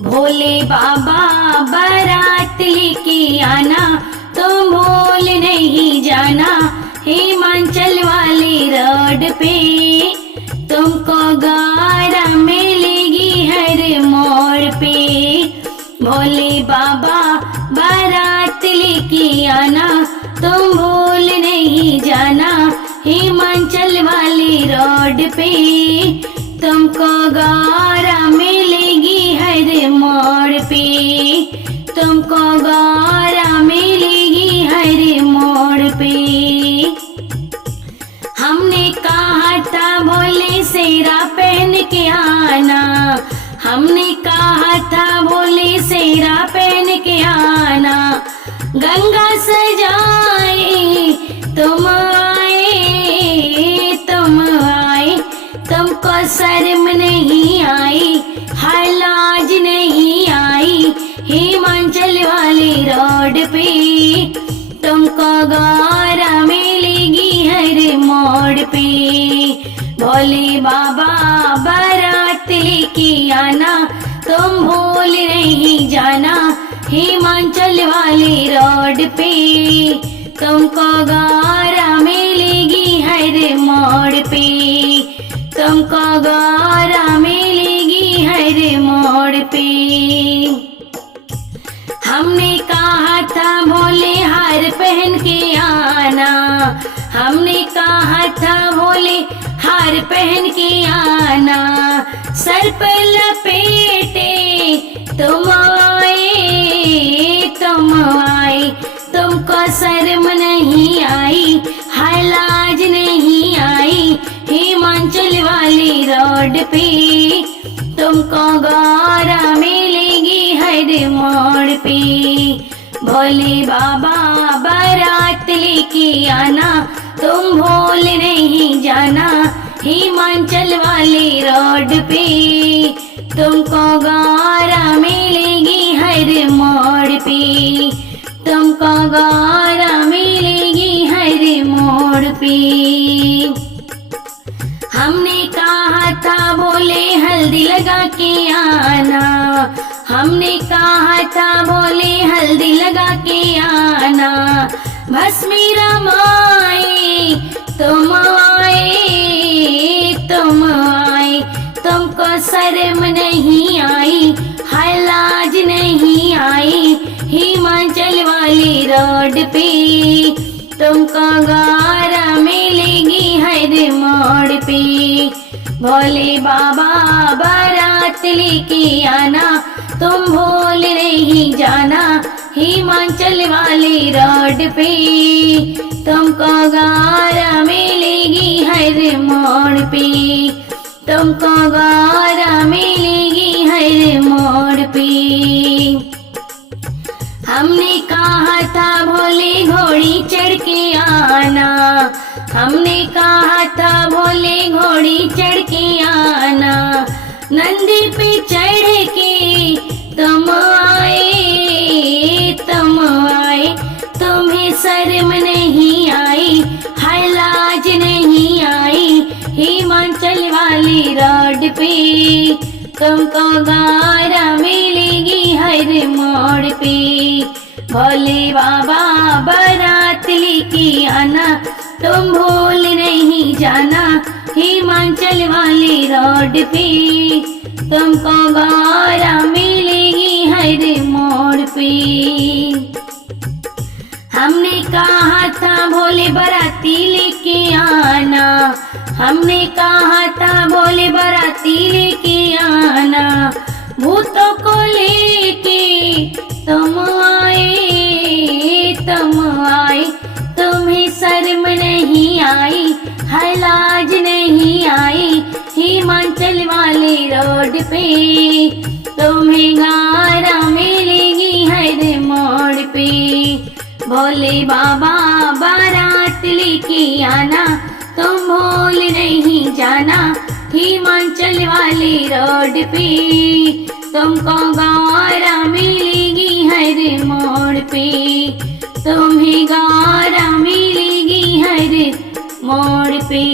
भोले बाबा बारात लेके आना, तुम भूल नहीं जाना। हिमाचल वाली रोड पे तुमको गारा मिलेगी हर मोड़ पे। भोले बाबा बारात लेके आना, तुम भूल नहीं जाना। हिमाचल वाली रोड पे तुमको गारा मिलेगी हर मोड़ पे। तुमको गारा मिलेगी हर मोड़ पे। हमने कहा था भोले सेरा पहन के आना, हमने कहा था भोले सेरा पहन के आना। गंगा सजाए तुम आए, तुम आए, तुमको शर्म नहीं आई, हाय लाज नहीं आई। हिमाचल वाली रोड पे तुमको गारा मिलेगी हर मोड़ पे। भोले बाबा बारात लेके आना, तुम भूल नहीं जाना। हिमाचल वाली रोड पे तुमको गारा मिलेगी हर मोड़ पे। तुमको गारा मिलेगी हर मोड़ पे। हमने कहा था भोले हार पहन के आना, हमने कहा था भोले हार पहन के आना। सर पर लपेटे तुम आए, तुम आए, तुमको शर्म नहीं आई, हाय लाज नहीं आई। हिमाचल वाली रोड पे तुमको गारा मिलेगी हर मोड़ पे। भोले बाबा बारात लेके आना, तुम भूल नहीं जाना। हिमाचल वाली रोड पे तुमको गारा मिलेगी हर मोड़ पे। तुमको गारा मिलेगी हर मोड़ पे। हमने कहा था भोले हल्दी लगा के आना, हमने कहा था भोले हल्दी लगा के आना। भस्मी रमाए तुम आए, तुम आए, तुमको शर्म नहीं आई, हाय लाज नहीं आई। हिमाचल वाली रोड पे तुमको गारा मिलेगी हर मोड़ पे। भोले बाबा बारात लेके आना, तुम भूल नहीं जाना। हिमाचल वाली रोड पे तुमको गारा मिलेगी हर मोड़ पे। तुमको गारा मिलेगी हर मोड़ पे। हमने कहा था भोले घोड़ी चढ़ के आना, हमने कहा था भोले घोड़ी चढ़ के आना। नंदी पे चढ़ के तुम आए, तुम आए, तुम्हें शर्म नहीं आई, हाय लाज नहीं आई। हिमाचल वाली रोड पे तुमको गारा मिलेगी हर मोड़ पे। भोले बाबा बारात लेके आना, तुम भूल नहीं जाना। हिमाचल वाली रोड पे तुमको गारा मिलेगी हर मोड़ पे। हमने कहा था भोले बाराती लेके आना, हमने कहा था भोले बाराती लेके आना। भूतों को लेके तुम आए, तुम आए, तुम्हें शर्म नहीं आई, हाय लाज नहीं आई। हिमाचल वाली रोड पे तुम्हें गारा मिलेगी हर मोड़ पे। भोले बाबा बारात लेके आना, तुम भूल नहीं जाना। हिमाचल वाली रोड पे तुमको गारा मिलेगी हर मोड़ पे। तुम्हें गारा मिलेगी हर मोड़ पे।